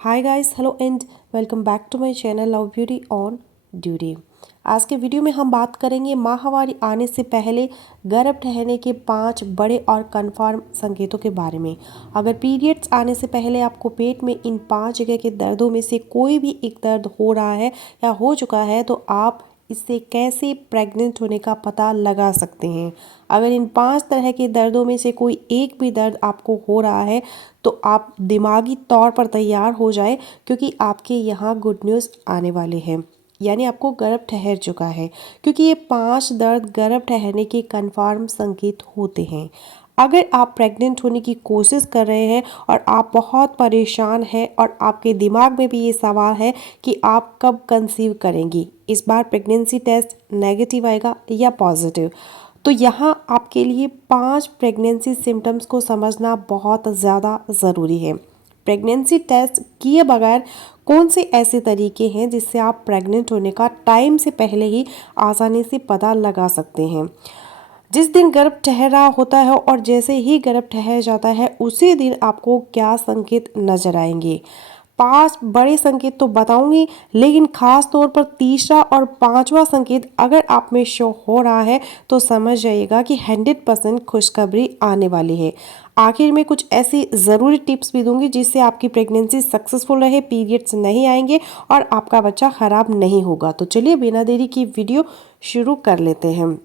Hi guys, hello and welcome back to my channel love beauty on duty. आज के video में हम बात करेंगे माहवारी आने से पहले गर्भ ठहरने के 5 बड़े और कन्फर्म संकेतों के बारे में। अगर पीरियड्स आने से पहले आपको पेट में इन 5 जगह के दर्दों में से कोई भी एक दर्द हो रहा है या हो चुका है तो आप इससे कैसे प्रेग्नेंट होने का पता लगा सकते हैं। अगर इन 5 तरह के दर्दों में से कोई एक भी दर्द आपको हो रहा है तो आप दिमागी तौर पर तैयार हो जाए, क्योंकि आपके यहाँ गुड न्यूज़ आने वाले हैं। यानी आपको गर्भ ठहर चुका है, क्योंकि ये 5 दर्द गर्भ ठहरने के कन्फर्म संकेत होते हैं। अगर आप प्रेग्नेंट होने की कोशिश कर रहे हैं और आप बहुत परेशान हैं और आपके दिमाग में भी ये सवाल है कि आप कब कंसीव करेंगी, इस बार प्रेगनेंसी टेस्ट नेगेटिव आएगा या पॉजिटिव, तो यहाँ आपके लिए 5 प्रेगनेंसी सिम्टम्स को समझना बहुत ज़्यादा ज़रूरी है। प्रेगनेंसी टेस्ट किए बगैर कौन से ऐसे तरीके हैं जिससे आप प्रेग्नेंट होने का टाइम से पहले ही आसानी से पता लगा सकते हैं। जिस दिन गर्भ ठहर रहा होता है और जैसे ही गर्भ ठहर जाता है उसी दिन आपको क्या संकेत नजर आएंगे। 5 बड़े संकेत तो बताऊंगी, लेकिन खास तौर पर तीसरा और 5वां संकेत अगर आप में शो हो रहा है तो समझ जाइएगा कि 100% खुशखबरी आने वाली है। आखिर में कुछ ऐसी ज़रूरी टिप्स भी दूंगी जिससे आपकी प्रेगनेंसी सक्सेसफुल रहे, पीरियड्स नहीं आएंगे और आपका बच्चा खराब नहीं होगा। तो चलिए बिना देरी की वीडियो शुरू कर लेते हैं।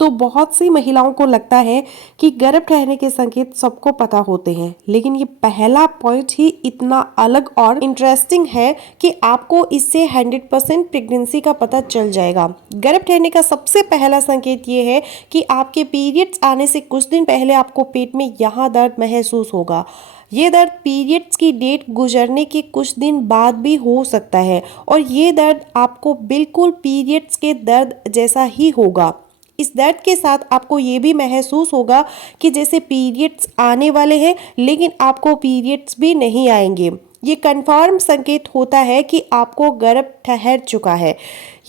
तो बहुत सी महिलाओं को लगता है कि गर्भ ठहरने के संकेत सबको पता होते हैं, लेकिन ये पहला पॉइंट ही इतना अलग और इंटरेस्टिंग है कि आपको इससे 100% प्रेगनेंसी का पता चल जाएगा। गर्भ ठहरने का सबसे पहला संकेत ये है कि आपके पीरियड्स आने से कुछ दिन पहले आपको पेट में यहाँ दर्द महसूस होगा। ये दर्द पीरियड्स की डेट गुजरने के कुछ दिन बाद भी हो सकता है और ये दर्द आपको बिल्कुल पीरियड्स के दर्द जैसा ही होगा। इस दर्द के साथ आपको ये भी महसूस होगा कि जैसे पीरियड्स आने वाले हैं, लेकिन आपको पीरियड्स भी नहीं आएंगे। ये कन्फर्म संकेत होता है कि आपको गर्भ ठहर चुका है।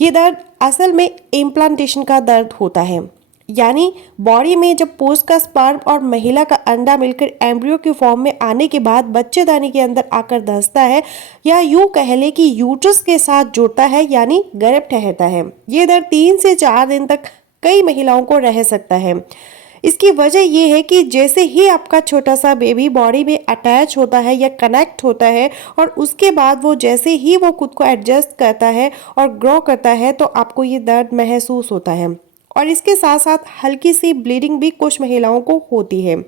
ये दर्द असल में इम्प्लांटेशन का दर्द होता है, यानी बॉडी में जब पुरुष का स्पर्म और महिला का अंडा मिलकर एम्ब्रियो के फॉर्म में आने के बाद बच्चेदानी के अंदर आकर धंसता है, या यूं कह ले कि यूट्रस के साथ जुड़ता है, यानी गर्भ ठहरता है। ये दर्द 3 से 4 दिन तक कई महिलाओं को रह सकता है। इसकी वजह यह है कि जैसे ही आपका छोटा सा बेबी बॉडी में अटैच होता है या कनेक्ट होता है और उसके बाद वो जैसे ही वो खुद को एडजस्ट करता है और ग्रो करता है तो आपको ये दर्द महसूस होता है, और इसके साथ साथ हल्की सी ब्लीडिंग भी कुछ महिलाओं को होती है।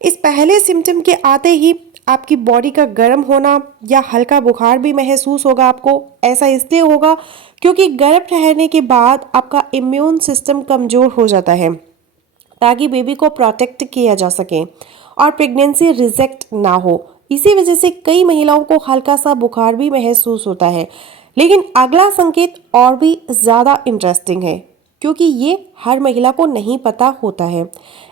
इस पहले सिम्टम के आते ही आपकी बॉडी का गर्म होना या हल्का बुखार भी महसूस होगा आपको। ऐसा इसलिए होगा क्योंकि गर्भ ठहरने के बाद आपका इम्यून सिस्टम कमज़ोर हो जाता है, ताकि बेबी को प्रोटेक्ट किया जा सके और प्रेगनेंसी रिजेक्ट ना हो। इसी वजह से कई महिलाओं को हल्का सा बुखार भी महसूस होता है। लेकिन अगला संकेत और भी ज़्यादा इंटरेस्टिंग है, क्योंकि ये हर महिला को नहीं पता होता है।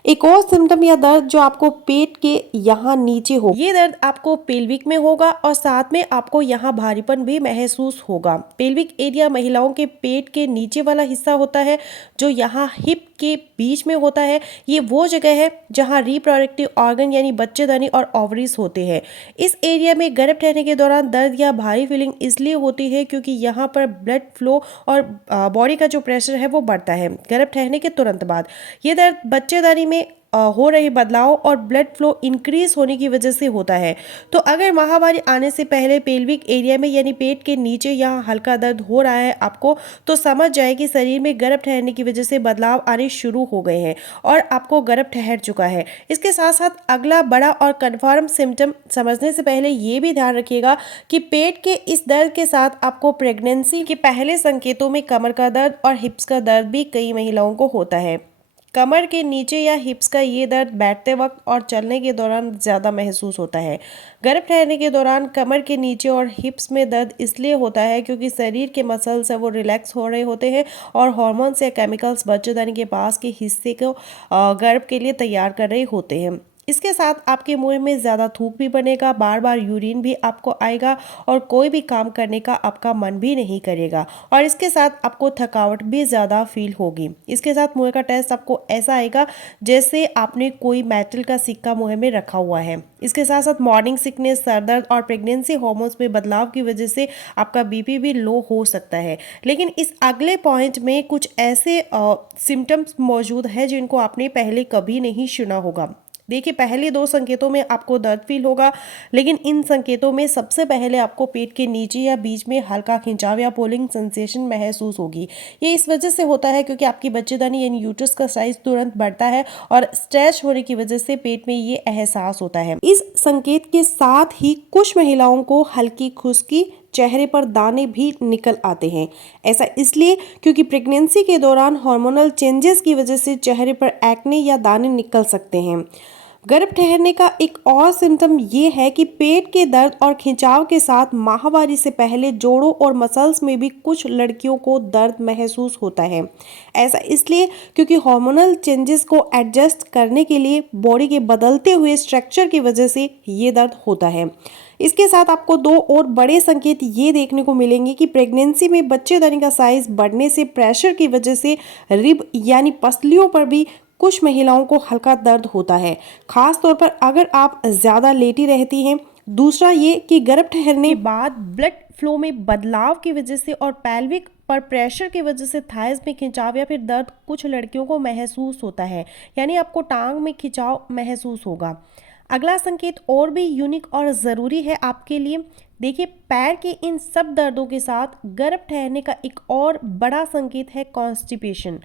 एक और सिम्टम या दर्द जो आपको पेट के यहाँ नीचे हो, ये दर्द आपको पेल्विक में होगा और साथ में आपको यहाँ भारीपन भी महसूस होगा। पेल्विक एरिया महिलाओं के पेट के नीचे वाला हिस्सा होता है, जो यहाँ हिप के बीच में होता है। ये वो जगह है जहाँ रिप्रोडक्टिव ऑर्गन यानी बच्चेदानी और ओवरीज होते हैं। इस एरिया में गर्भ ठहरने के दौरान दर्द या भारी फीलिंग इसलिए होती है क्योंकि यहाँ पर ब्लड फ्लो और बॉडी का जो प्रेशर है वो बढ़ता है। गर्भ ठहरने के तुरंत बाद ये दर्द बच्चेदानी में हो रहे बदलाव और ब्लड फ्लो इंक्रीज होने की वजह से होता है। तो अगर माहवारी आने से पहले पेल्विक एरिया में यानी पेट के नीचे यहाँ हल्का दर्द हो रहा है आपको, तो समझ जाए कि शरीर में गर्भ ठहरने की वजह से बदलाव आने शुरू हो गए हैं और आपको गर्भ ठहर चुका है। इसके साथ साथ अगला बड़ा और कन्फर्म सिम्टम समझने से पहले ये भी ध्यान रखिएगा कि पेट के इस दर्द के साथ आपको प्रेगनेंसी के पहले संकेतों में कमर का दर्द और हिप्स का दर्द भी कई महिलाओं को होता है। कमर के नीचे या हिप्स का ये दर्द बैठते वक्त और चलने के दौरान ज़्यादा महसूस होता है। गर्भ ठहरने के दौरान कमर के नीचे और हिप्स में दर्द इसलिए होता है क्योंकि शरीर के मसल्स है वो रिलैक्स हो रहे होते हैं और हार्मोन्स या केमिकल्स बच्चेदानी के पास के हिस्से को गर्भ के लिए तैयार कर रहे होते हैं। इसके साथ आपके मुंह में ज़्यादा थूक भी बनेगा, बार बार यूरिन भी आपको आएगा और कोई भी काम करने का आपका मन भी नहीं करेगा और इसके साथ आपको थकावट भी ज़्यादा फील होगी। इसके साथ मुंह का टेस्ट आपको ऐसा आएगा जैसे आपने कोई मेटल का सिक्का मुंह में रखा हुआ है। इसके साथ साथ मॉर्निंग सिकनेस, सरदर्द और प्रेगनेंसी हार्मोन्स में बदलाव की वजह से आपका बीपी भी लो हो सकता है। लेकिन इस अगले पॉइंट में कुछ ऐसे सिम्टम्स मौजूद हैं जिनको आपने पहले कभी नहीं सुना होगा। देखिए, पहले 2 संकेतों में आपको दर्द फील होगा, लेकिन इन संकेतों में सबसे पहले आपको पेट के नीचे या बीच में हल्का खिंचाव या पुलिंग सेंसेशन महसूस होगी। ये इस वजह से होता है क्योंकि आपकी बच्चेदानी यानी यूट्रस का साइज तुरंत बढ़ता है और स्ट्रेच होने की वजह से पेट में ये एहसास होता है। इस संकेत के साथ ही कुछ महिलाओं को हल्की खुश्की, चेहरे पर दाने भी निकल आते हैं। ऐसा इसलिए क्योंकि प्रेगनेंसी के दौरान हार्मोनल चेंजेस की वजह से चेहरे पर एक्ने या दाने निकल सकते हैं। गर्भ ठहरने का एक और सिम्टम ये है कि पेट के दर्द और खिंचाव के साथ माहवारी से पहले जोड़ों और मसल्स में भी कुछ लड़कियों को दर्द महसूस होता है। ऐसा इसलिए क्योंकि हार्मोनल चेंजेस को एडजस्ट करने के लिए बॉडी के बदलते हुए स्ट्रक्चर की वजह से ये दर्द होता है। इसके साथ आपको 2 और बड़े संकेत ये देखने को मिलेंगे कि प्रेगनेंसी में बच्चेदानी का साइज बढ़ने से प्रेशर की वजह से रिब यानी पसलियों पर भी कुछ महिलाओं को हल्का दर्द होता है, खास तौर पर अगर आप ज़्यादा लेटी रहती हैं। दूसरा ये कि गर्भ ठहरने के बाद ब्लड फ्लो में बदलाव की वजह से और पेल्विक पर प्रेशर की वजह से थाइस में खिंचाव या फिर दर्द कुछ लड़कियों को महसूस होता है, यानी आपको टांग में खिंचाव महसूस होगा। अगला संकेत और भी यूनिक और ज़रूरी है आपके लिए। देखिए, पैर के इन सब दर्दों के साथ गर्भ ठहरने का एक और बड़ा संकेत है कॉन्स्टिपेशन।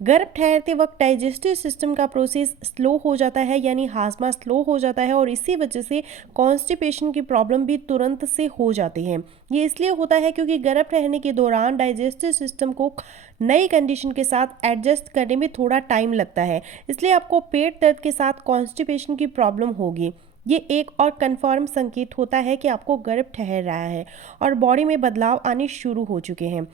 गर्भ ठहरते वक्त डाइजेस्टिव सिस्टम का प्रोसेस स्लो हो जाता है, यानी हाजमा स्लो हो जाता है और इसी वजह से कॉन्स्टिपेशन की प्रॉब्लम भी तुरंत से हो जाती है। ये इसलिए होता है क्योंकि गर्भ ठहरने के दौरान डाइजेस्टिव सिस्टम को नई कंडीशन के साथ एडजस्ट करने में थोड़ा टाइम लगता है, इसलिए आपको पेट दर्द के साथ कॉन्स्टिपेशन की प्रॉब्लम होगी। ये एक और कन्फर्म संकेत होता है कि आपको गर्भ ठहर रहा है और बॉडी में बदलाव आने शुरू हो चुके हैं।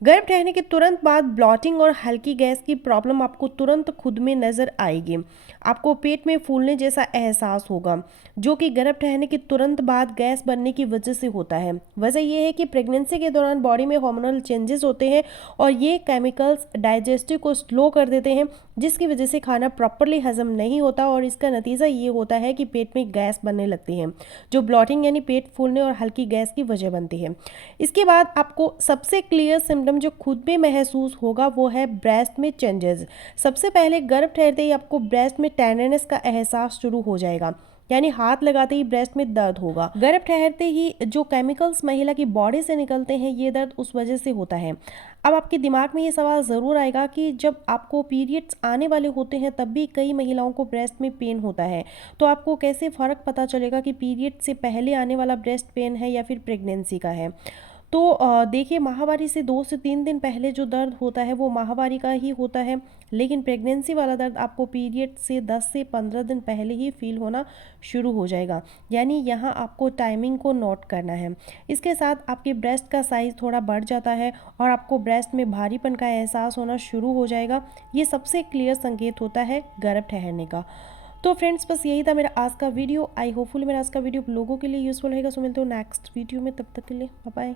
गर्भ ठहरने के तुरंत बाद ब्लॉटिंग और हल्की गैस की प्रॉब्लम आपको तुरंत खुद में नजर आएगी। आपको पेट में फूलने जैसा एहसास होगा, जो कि गर्भ ठहरने के तुरंत बाद गैस बनने की वजह से होता है। वजह यह है कि प्रेगनेंसी के दौरान बॉडी में हार्मोनल चेंजेस होते हैं और ये केमिकल्स डाइजेस्टिव को स्लो कर देते हैं, जिसकी वजह से खाना प्रॉपरली हजम नहीं होता और इसका नतीजा ये होता है कि पेट में गैस बनने लगती है, जो ब्लॉटिंग यानी पेट फूलने और हल्की गैस की वजह बनती है। इसके बाद आपको सबसे क्लियर सिम्टम जो खुद में महसूस होगा वो है ब्रेस्ट में चेंजेस। सबसे पहले गर्भ ठहरते ही आपको ब्रेस्ट में टेंडरनेस का एहसास शुरू हो जाएगा, यानी हाथ लगाते ही ब्रेस्ट में दर्द होगा। गर्भ ठहरते ही जो केमिकल्स महिला की बॉडी से निकलते हैं, ये दर्द उस वजह से होता है। अब आपके दिमाग में ये सवाल ज़रूर आएगा कि जब आपको पीरियड्स आने वाले होते हैं तब भी कई महिलाओं को ब्रेस्ट में पेन होता है, तो आपको कैसे फ़र्क पता चलेगा कि पीरियड से पहले आने वाला ब्रेस्ट पेन है या फिर प्रेगनेंसी का है। तो देखिए, माहवारी से 2 से 3 दिन पहले जो दर्द होता है वो माहवारी का ही होता है, लेकिन प्रेगनेंसी वाला दर्द आपको पीरियड से 10 से 15 दिन पहले ही फील होना शुरू हो जाएगा, यानी यहाँ आपको टाइमिंग को नोट करना है। इसके साथ आपके ब्रेस्ट का साइज़ थोड़ा बढ़ जाता है और आपको ब्रेस्ट में भारीपन का एहसास होना शुरू हो जाएगा। ये सबसे क्लियर संकेत होता है गर्भ ठहरने का। तो फ्रेंड्स, बस यही था मेरा आज का वीडियो। आई होपफुली मेरा आज का वीडियो लोगों के लिए यूज़फुल रहेगा। सो मिलते हो नेक्स्ट वीडियो में, तब तक के लिए बाय बाय।